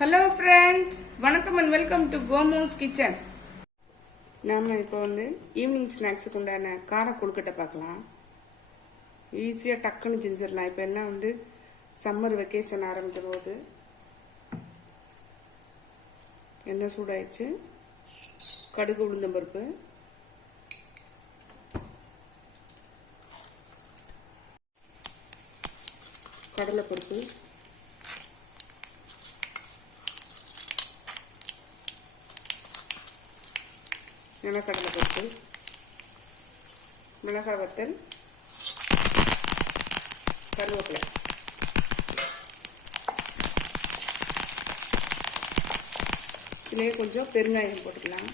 Hello friends வணக்கம் and welcome to கோமோஸ் kitchen நாம இப்போ வந்து ஈவினிங் ஸ்நாக்ஸுக்கு உண்டான கார கொழுக்கட்டை பார்க்கலாம். ஈஸியாக டக்குன்னு செஞ்சிடலாம். இப்போ எல்லாம் வந்து சம்மர் வெக்கேஷன் ஆரம்பிக்கிற போது? எண்ணெய் சூடாயிடுச்சு? கடுகு உளுந்தம்பருப்பு கடலைப்பருப்பு. நிலக்கடலை பருப்பு மிளகாய் வத்தல் கருவேப்பிலை. இதுலேயே கொஞ்சம் பெருங்காயம் போட்டுக்கலாம்.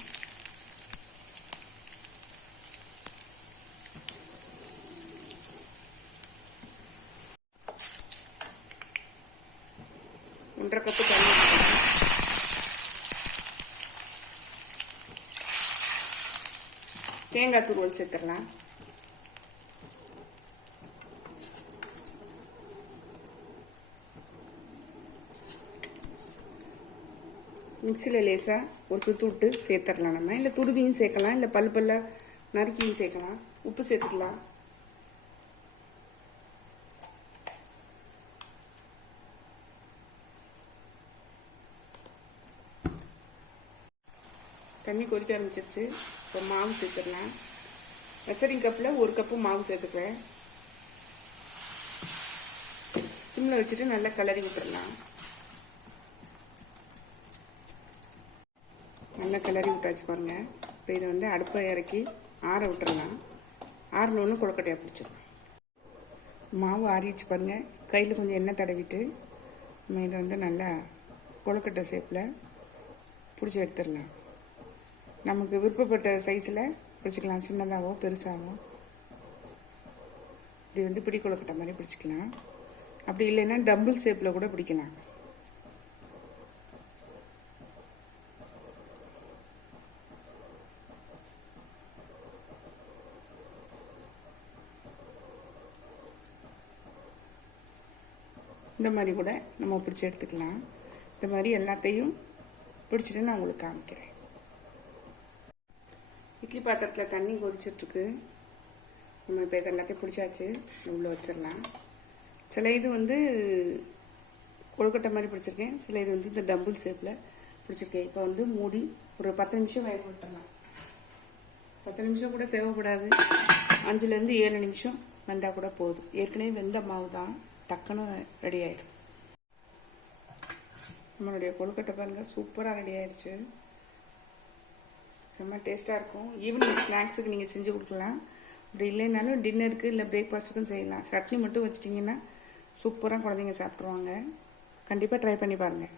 ஒன்றரை கப்பு தண்ணி தேங்காய் துருவல் சேர்த்துடலாம். மிக்சியில் லேசாக ஒரு சுத்து விட்டு சேர்த்துடலாம் நம்ம. இல்லை துருவியும் சேர்க்கலாம் இல்லை பல் பல்ல நறுக்கியும் சேர்க்கலாம். உப்பு சேர்த்துக்கலாம். தண்ணி கொதிக்க ஆரம்பிச்சிருச்சு. இப்போ மாவு சேர்த்துடலாம். மெசரிங் கப்பில் ஒரு கப்பு மாவு சேர்த்துக்குவேன். சிம்மில் வச்சுட்டு நல்லா கிளறி விட்டுடலாம். நல்லா கிளறி விட்டாச்சு பாருங்க. இப்போ இதை வந்து அடுப்பை இறக்கி ஆற விட்டுடலாம். ஆறினோன்னு கொழுக்கட்டையாக பிடிச்சிடும் மாவு ஆறிச்சு பாருங்க. கையில் கொஞ்சம் எண்ணெய் தடவிட்டு நம்ம இதை வந்து நல்லா கொழுக்கட்டை ஷேப்பில் பிடிச்சி எடுத்துடலாம். நமக்கு விருப்பப்பட்ட சைஸில் பிடிச்சிக்கலாம். சின்னதாகவோ பெருசாகவோ இப்படி வந்து பிடி கொழுக்கட்டை மாதிரி பிடிச்சிக்கலாம். அப்படி இல்லைன்னா டம்பிள் ஷேப்பில் கூட பிடிக்கலாம். இந்த மாதிரி கூட நம்ம பிடிச்சி எடுத்துக்கலாம். இந்த மாதிரி எல்லாத்தையும் பிடிச்சிட்டு நான் உங்களுக்கு காமிக்கிறேன். இட்லி பாத்திரத்தில் தண்ணி கொதிச்சிட்ருக்கு. நம்ம இப்போ இது எல்லாத்தையும் பிடிச்சாச்சு. உள்ளே வச்சிடலாம். சில இது வந்து கொழுக்கட்டை மாதிரி பிடிச்சிருக்கேன். சில இது வந்து இந்த டம்பிள் ஷேப்பில் பிடிச்சிருக்கேன். இப்போ வந்து மூடி ஒரு பத்து நிமிஷம் வேக விட்டுடலாம் பத்து நிமிஷம் கூட தேவைப்படாது. அஞ்சுலேருந்து ஏழு நிமிஷம் வெந்தால் கூட போதும். ஏற்கனவே வெந்த மாவு தான் டக்குன்னு ரெடி ஆயிடும். நம்மளுடைய கொழுக்கட்டை பாருங்கள் சூப்பராக ரெடி ஆயிடுச்சு. செம்ம டேஸ்ட்டாக இருக்கும். ஈவினிங் ஸ்நாக்ஸுக்கு நீங்கள் செஞ்சு கொடுக்கலாம். அப்படி இல்லைனாலும் டின்னருக்கு இல்லை பிரேக்ஃபாஸ்ட்டுக்கும் செய்யலாம். சட்னி மட்டும் வச்சிட்டிங்கன்னா சூப்பராக குழந்தைங்க சாப்பிட்ருவாங்க கண்டிப்பாக ட்ரை பண்ணி பாருங்கள்